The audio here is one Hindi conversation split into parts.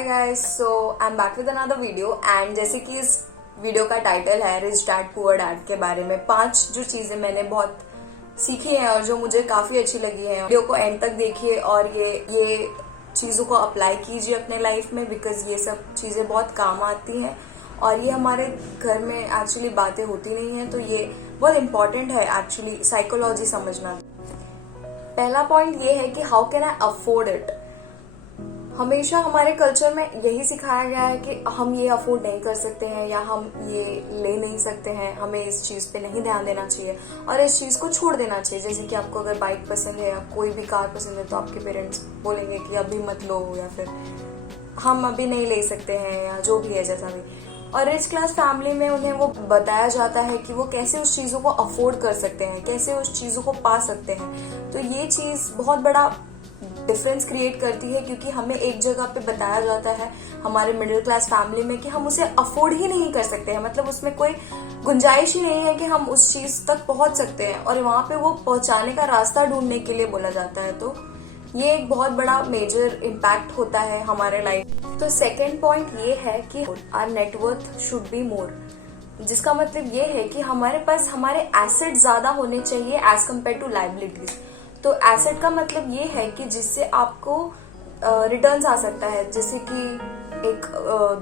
Hi guys, so I am back with another video and जैसे कि इस वीडियो का टाइटल है रिच डैड पुअर डैड के बारे में 5 जो चीजें मैंने बहुत सीखी हैं और जो मुझे काफी अच्छी लगी हैं। वीडियो को एंड तक देखिए और ये चीजों को अप्लाई कीजिए अपने लाइफ में, बिकॉज ये सब चीजें बहुत काम आती हैं और ये हमारे घर में एक्चुअली बातें होती नहीं है, तो ये बहुत इंपॉर्टेंट है एक्चुअली साइकोलॉजी समझना। पहला पॉइंट ये है कि how can I afford it. हमेशा हमारे कल्चर में यही सिखाया गया है कि हम ये अफोर्ड नहीं कर सकते हैं या हम ये ले नहीं सकते हैं, हमें इस चीज पे नहीं ध्यान देना चाहिए और इस चीज को छोड़ देना चाहिए। जैसे कि आपको अगर बाइक पसंद है या कोई भी कार पसंद है तो आपके पेरेंट्स बोलेंगे कि अभी मत लो, या फिर हम अभी नहीं ले सकते हैं, या जो भी है जैसा भी। और रिच क्लास फैमिली में उन्हें वो बताया जाता है कि वो कैसे उस चीजों को अफोर्ड कर सकते हैं, कैसे उस चीजों को पा सकते हैं। तो ये चीज बहुत बड़ा डिफरेंस क्रिएट करती है, क्योंकि हमें एक जगह पे बताया जाता है हमारे मिडिल क्लास फैमिली में कि हम उसे अफोर्ड ही नहीं कर सकते हैं, मतलब उसमें कोई गुंजाइश ही नहीं है कि हम उस चीज तक पहुंच सकते हैं, और वहां पे वो पहुंचाने का रास्ता ढूंढने के लिए बोला जाता है। तो ये एक बहुत बड़ा मेजर इम्पैक्ट होता है हमारे लाइफ। तो सेकेंड पॉइंट ये है कि our net worth should be more, जिसका मतलब ये है कि हमारे पास हमारे एसेट ज्यादा होने चाहिए एज कम्पेयर टू लाइबिलिटीज। तो एसेट का मतलब ये है कि जिससे आपको रिटर्न्स आ सकता है, जैसे कि एक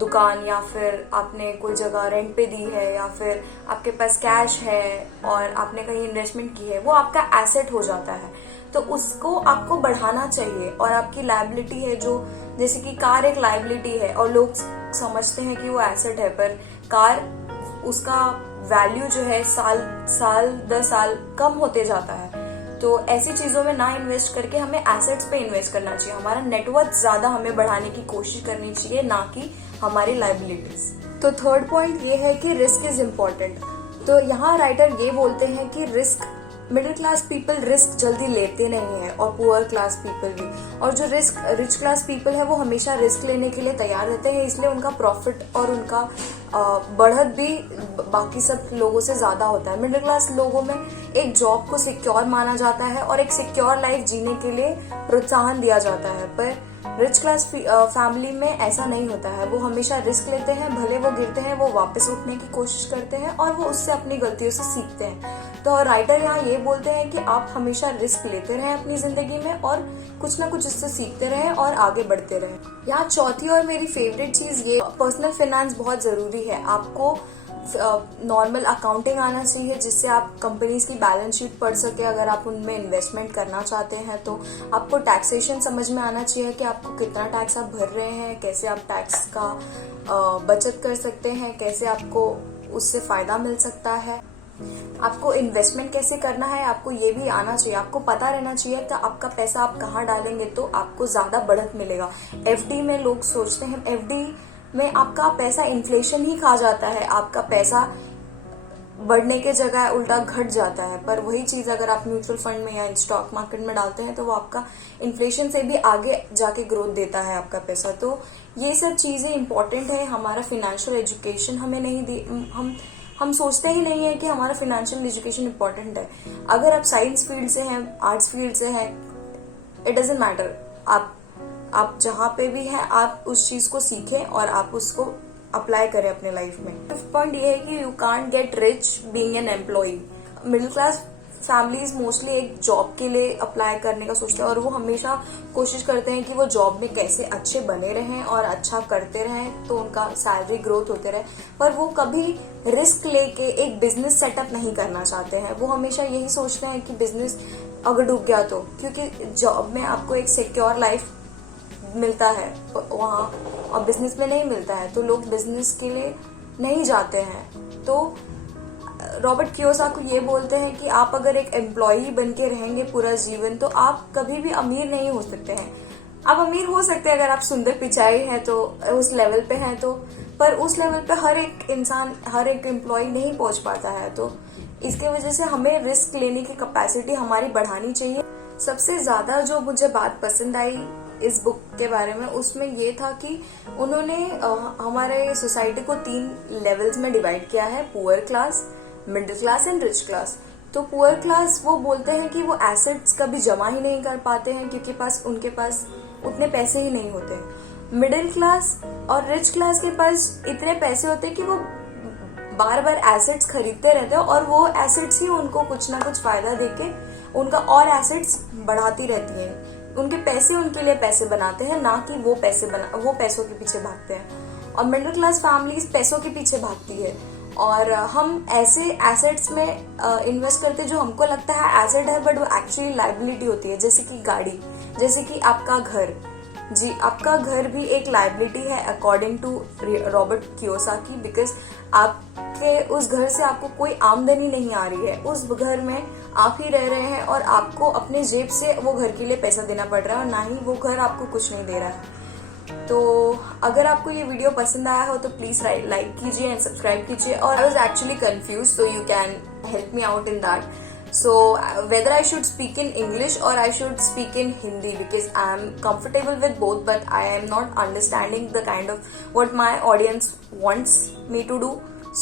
दुकान, या फिर आपने कोई जगह रेंट पे दी है, या फिर आपके पास कैश है और आपने कहीं इन्वेस्टमेंट की है, वो आपका एसेट हो जाता है। तो उसको आपको बढ़ाना चाहिए। और आपकी लायबिलिटी है, जो जैसे कि कार एक लायबिलिटी है और लोग समझते हैं कि वो एसेट है, पर कार उसका वैल्यू जो है साल दर साल कम होते जाता है। तो ऐसी चीजों में ना इन्वेस्ट करके हमें एसेट्स पे इन्वेस्ट करना चाहिए। हमारा नेटवर्थ ज्यादा हमें बढ़ाने की कोशिश करनी चाहिए, ना कि हमारी लायबिलिटीज। तो थर्ड पॉइंट ये है कि रिस्क इज इम्पोर्टेंट। तो यहाँ राइटर ये बोलते हैं कि risk, middle class people risk जल्दी लेते नहीं है और पुअर क्लास पीपल भी। और जो रिच क्लास पीपल है वो हमेशा रिस्क लेने के लिए तैयार रहते हैं, इसलिए उनका प्रॉफिट और उनका बढ़त भी बाकी सब लोगों से ज्यादा होता है। मिडिल क्लास लोगों में एक जॉब को सिक्योर माना जाता है और एक सिक्योर लाइफ जीने के लिए प्रोत्साहन दिया जाता है, पर रिच क्लास फैमिली में ऐसा नहीं होता है। वो हमेशा रिस्क लेते हैं, भले वो गिरते हैं वो वापस उठने की कोशिश करते हैं और वो उससे अपनी गलतियों से सीखते हैं। तो राइटर यहाँ ये बोलते हैं कि आप हमेशा रिस्क लेते रहें अपनी जिंदगी में और कुछ ना कुछ इससे सीखते रहें और आगे बढ़ते रहें। यहाँ चौथी और मेरी फेवरेट चीज ये, पर्सनल फाइनेंस बहुत जरूरी है। आपको नॉर्मल अकाउंटिंग आना चाहिए, जिससे आप कंपनीज की बैलेंस शीट पढ़ सके। अगर आप उनमें इन्वेस्टमेंट करना चाहते हैं तो आपको टैक्सेशन समझ में आना चाहिए कि आपको कितना टैक्स आप भर रहे हैं, कैसे आप टैक्स का बचत कर सकते हैं, कैसे आपको उससे फायदा मिल सकता है। आपको इन्वेस्टमेंट कैसे करना है आपको ये भी आना चाहिए। आपको पता रहना चाहिए कि आपका पैसा आप कहाँ डालेंगे तो आपको ज्यादा बढ़त मिलेगा। एफडी में लोग सोचते हैं एफडी में आपका पैसा इन्फ्लेशन ही खा जाता है, आपका पैसा बढ़ने के जगह उल्टा घट जाता है। पर वही चीज अगर आप म्यूचुअल फंड में या स्टॉक मार्केट में डालते हैं तो वो आपका इन्फ्लेशन से भी आगे जाके ग्रोथ देता है आपका पैसा। तो ये सब चीजें इंपॉर्टेंट है। हमारा फाइनेंशियल एजुकेशन हमें नहीं दी, हम सोचते ही नहीं है कि हमारा फाइनेंशियल एजुकेशन इंपॉर्टेंट है। अगर आप साइंस फील्ड से हैं, आर्ट्स फील्ड से हैं, इट डजंट मैटर, आप जहां पे भी हैं आप उस चीज को सीखें और आप उसको अप्लाई करें अपने लाइफ में। फिफ्थ पॉइंट ये है कि you can't get rich being an employee. Middle class families mostly एक जॉब के लिए अप्लाई करने का सोचते हैं और वो हमेशा कोशिश करते हैं कि वो जॉब में कैसे अच्छे बने रहें और अच्छा करते रहें, तो उनका सैलरी ग्रोथ होते रहे। पर वो कभी रिस्क लेके एक बिजनेस सेटअप नहीं करना चाहते हैं। वो हमेशा यही सोचते हैं कि बिजनेस अगर डूब गया तो, क्योंकि जॉब में आपको एक सिक्योर लाइफ मिलता है वहाँ और बिजनेस में नहीं मिलता है, तो लोग बिजनेस के लिए नहीं जाते हैं। तो रॉबर्ट कियोसाकी ये बोलते हैं कि आप अगर एक एम्प्लॉई बन के रहेंगे पूरा जीवन तो आप कभी भी अमीर नहीं हो सकते हैं। आप अमीर हो सकते हैं अगर आप सुंदर पिचाई हैं तो, उस लेवल पे हैं तो, पर उस लेवल पे हर एक इंसान, हर एक एम्प्लॉय नहीं पहुंच पाता है। तो इसके वजह से हमें रिस्क लेने की कैपेसिटी हमारी बढ़ानी चाहिए। सबसे ज्यादा जो मुझे बात पसंद आई इस बुक के बारे में, उसमें ये था कि उन्होंने हमारे सोसाइटी को 3 लेवल्स में डिवाइड किया है, poor class, middle class and rich class. तो पुअर क्लास वो बोलते हैं कि वो एसेट्स कभी जमा ही नहीं कर पाते हैं, क्योंकि उनके पास उतने पैसे ही नहीं होते। मिडिल क्लास और रिच क्लास के पास इतने पैसे होते हैं कि वो बार बार एसेट्स खरीदते रहते हैं और वो एसेट्स ही उनको कुछ ना कुछ फायदा देके उनका और एसेट्स बढ़ाती रहती हैं। उनके पैसे उनके लिए पैसे बनाते हैं, ना कि वो पैसों के पीछे भागते हैं। और मिडिल क्लास फैमिलीज पैसों के पीछे भागती है और हम ऐसे एसेट्स में इन्वेस्ट करते हैं जो हमको लगता है एसेट है बट वो एक्चुअली लाइबिलिटी होती है, जैसे कि गाड़ी, जैसे कि आपका घर। जी, आपका घर भी एक लाइबिलिटी है according to Robert Kiyosaki, because आपके उस घर से आपको कोई आमदनी नहीं आ रही है, उस घर में आप ही रह रहे हैं और आपको अपने जेब से वो घर के लिए पैसा देना पड़ रहा है और ना ही वो घर आपको कुछ नहीं दे रहा है। तो अगर आपको ये वीडियो पसंद आया हो तो प्लीज लाइक कीजिए एंड सब्सक्राइब कीजिए। और I was actually confuse, so you can help me out in that. So whether I should speak in English or I should speak in Hindi, because I am comfortable with both, but I am not understanding the kind of what my audience wants me to do.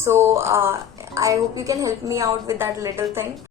So I hope you can help me out with that little thing.